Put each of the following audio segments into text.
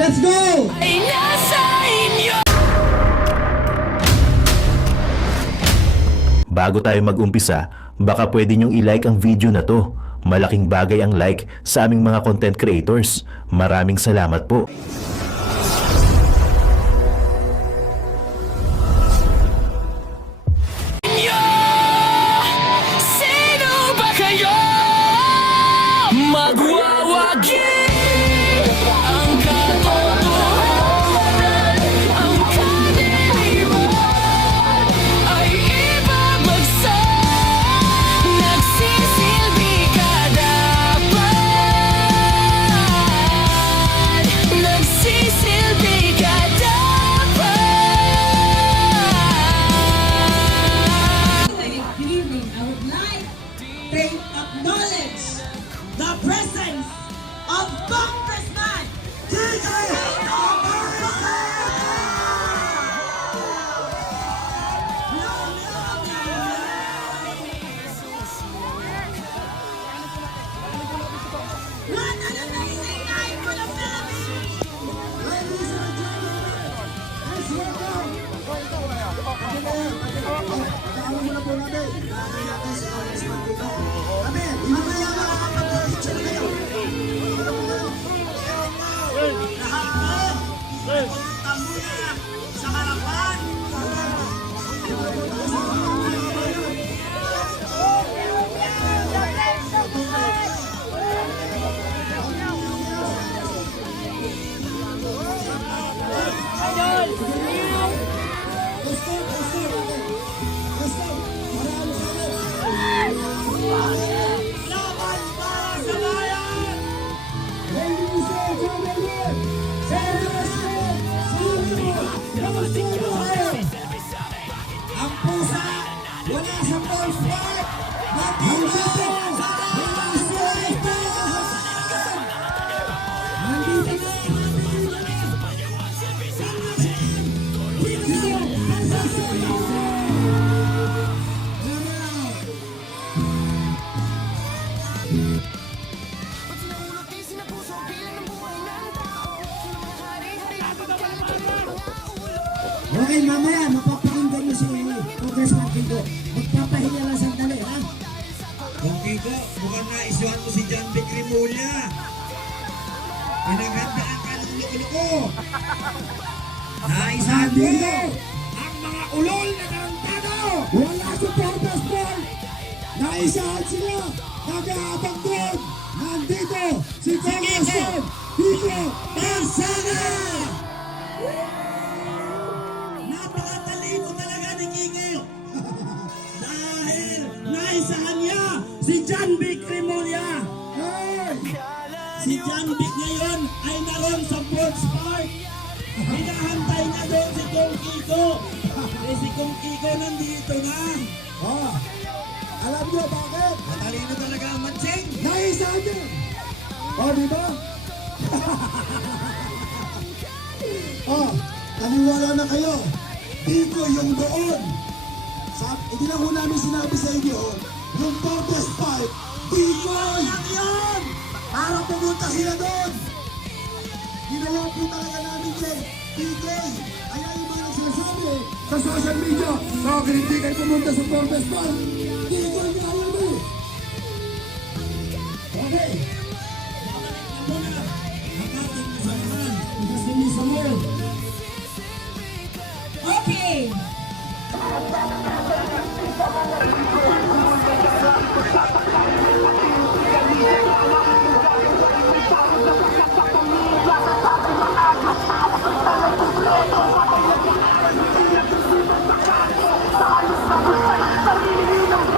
Let's go! Ay nasa inyo. Bago tayo mag-umpisa, baka pwede nyong i-like ang video na to. Malaking bagay ang like sa aming mga content creators. Maraming salamat po. Sino ba kayo? Magwawagi ang katotohanan, ang kadiliman ay ibabagsak. Nagsisilbi ka dapat, nagsisilbi ka dapat. Good evening. I would like to acknowledge the presence of Congressman DJ One and amazing night for the Philippines! Ladies and gentlemen, let's welcome! Pagkakaroon muna po natin. Lagay natin si Congressman dito. Kami, mamaya makakapag-picture na kayo. Lahat po, punta muna sa harapan. Laban para sa bayan! Ladies and gentlemen, ang pusa wala sa false part. Nandito sa Nandito Okay, mamaya mapapakinggan mo si Congressman Kiko. Magpapahinga lang sandali, ha? Kung Kiko, mukhang naisuhan mo si John Vic Rimulya. Pinaghandaan ka ng loko-loko. Naisahan mo ang mga ulol na tarantado. Wala supporters doon! Naisahan sila! Nag-aabang doon! Nandito si Congressman Kiko Tarsana! Napakatalino talaga ni Kiko. Dahil naisahan niya si John Vic Rimulya. Si John Vic ngayon ay naroon sa Sports Park. Hinahantay niya doon si Kong Kiko. Eh si Kong Kiko nandito na. Oh, alam niyo bakit? Matalino talaga ang matsing. Naisahan niyo! Oh, di ba? Oh, naniwala na kayo. Kiko yung doon. Hindi lang ho namin sinabi sa inyo, yung Fortress 5, Kiko lang yun! Para pumunta sila doon. Ginawa po talaga namin yan, Kiko. Kaya yung mga nagsasabi sa social media, bakit hindi kayo pumunta sa Fortress 5? Kiko yung ayaw mo. Okay. Muna, ang ating kasamahan. Kasi misa mo. Okay. Sarili ng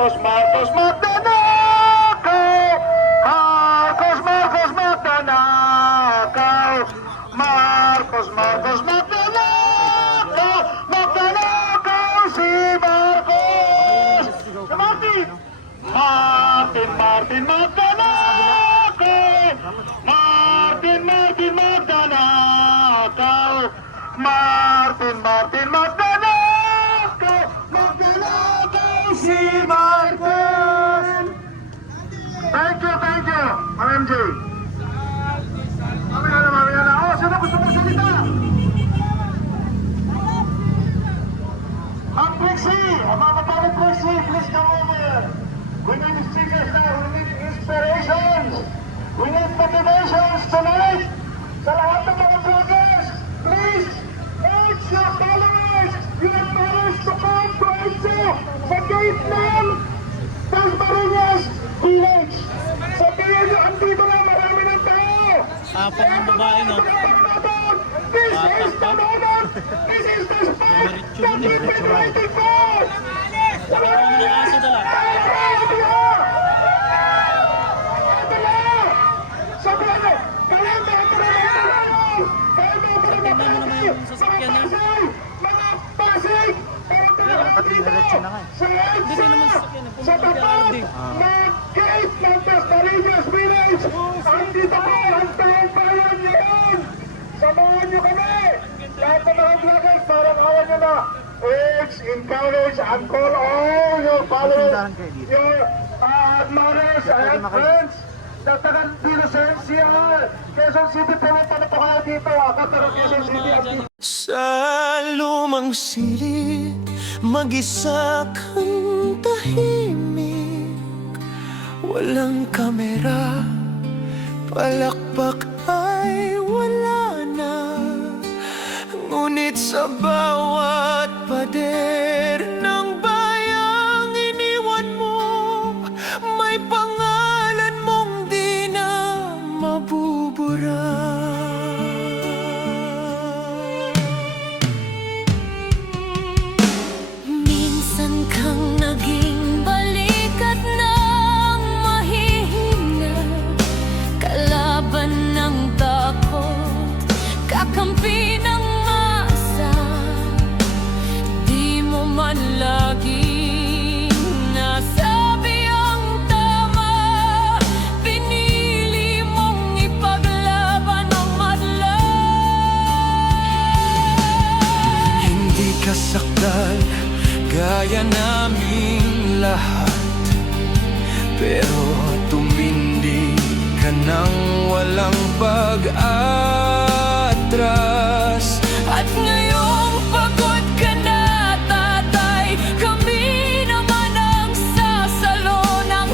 Marcos, Marcos, magnanakaw! Marcos, Marcos, magnanakaw! Marcos, Marcos, magnanakaw! Magnanakaw si Marcos! Si Martin! Martin, Martin, magnanakaw! Martin, Martin, magnanakaw! Martin, Martin, magnanakaw! Magnanakaw si Martin! Thank you, MJ. Mamaya na. Oh, sino gusto mong salita? Ang Trixie, mga kapatid Trixie, please come over. We need stickers now, we need inspirations. We need motivations tonight. Sa lahat ng mga vloggers, please, urge your followers, your followers to come to Enzo sa gate ng Tasmariñas Village. Sabihin nyo, andito na marami ng tao. Apat ng babae, no? This is the moment! This is the spot that we've been waiting for! Sa tapat ng gate ng Tasmariñas Village, andito po ang taong bayan ngayon! Samahan nyo kami! Lahat ng mga vloggers, parang awan nyo na. Urge, encourage, and call all your followers, your admirers and friends na taga dito sa NCR. Quezon City, pumunta na po kayo dito. Kataro Quezon City. Sa lumang silid, mag-isa kang tahimik. Walang kamera, palakpak ay wala na. Ngunit sa bawat pader ng bayang iniwan mo, may pangalan mong di na mabubura. Minsan kang naging balikat ng mahihina, kalaban ng takot, kakampi ng masa. Di mo man laging nasabi ang tama, pinili mong ipaglaban ang madla. Hindi ka sakdal gaya naming lahat, pero tumindi ka nang walang pag-atras. At ngayong pagod ka na, tatay, kami naman ang sasalo ng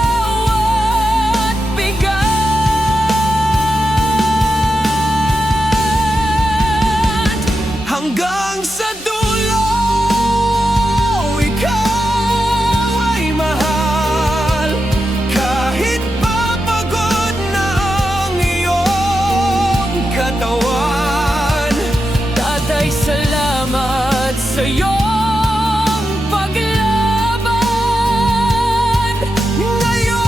bawat bigat. Hanggang sa dulo, ikaw ay mahal. Kahit papagod na ang iyong katawan. Tatay, salamat sa iyong paglaban. Ngayon,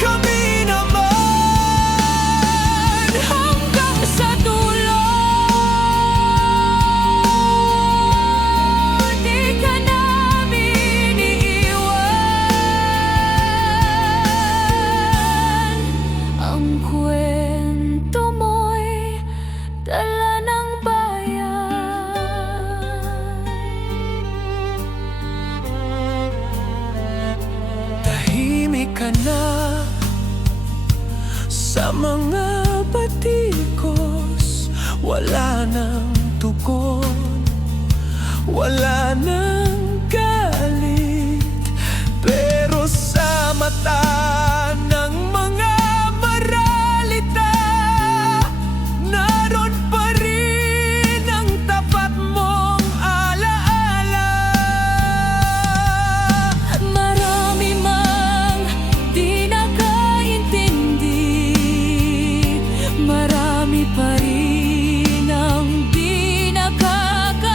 kami naman. Hanggang sa dulo, di ka namin iiwan. Ang kwento mo'y dala ng bayan. Tahimik ka na sa mga batikos. Wala nang tugon, wala nang galit. Pero sa mata ng mga maralita, naroon pa rin ang tapat mong alaala. Marami mang di nakaintindi, marami pa rin ang di nakakalimot.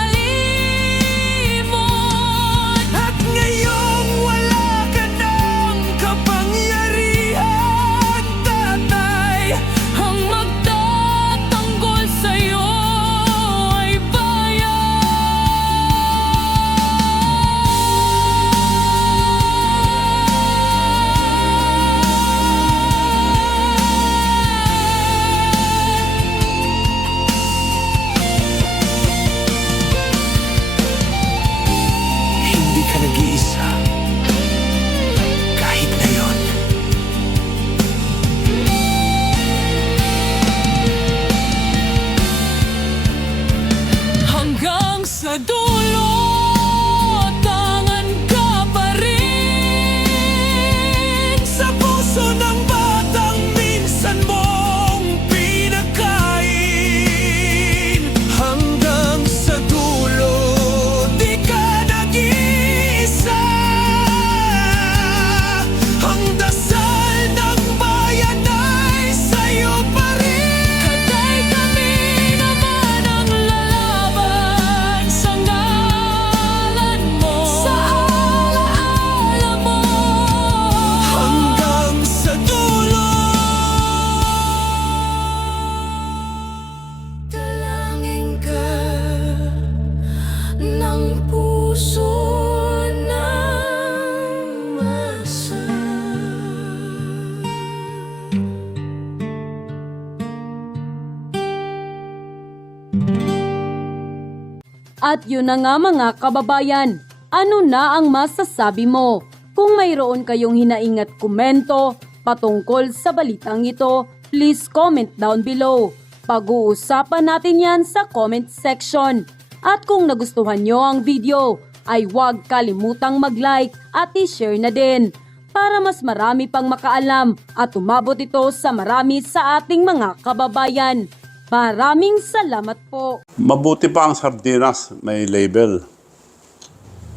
At yun na nga mga kababayan, ano na ang masasabi mo? Kung mayroon kayong hinaingat komento patungkol sa balitang ito, please comment down below. Pag-uusapan natin yan sa comment section. At kung nagustuhan nyo ang video, ay huwag kalimutang mag-like at i-share na din para mas marami pang makaalam at umabot ito sa marami sa ating mga kababayan. Maraming salamat po. Mabuti pa ang sardinas, may label.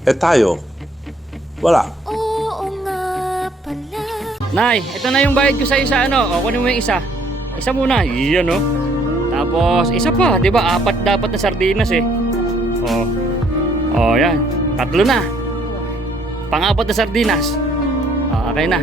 Eh tayo, wala. Oo nga pala. Nay, ito na yung bayad ko sa isa, ano? O, kunin mo yung isa. Isa muna, iyan, no? Tapos, isa pa, di ba? 4 dapat na sardinas, eh. Yan. 3 na. Pang-4 na sardinas. Okay na.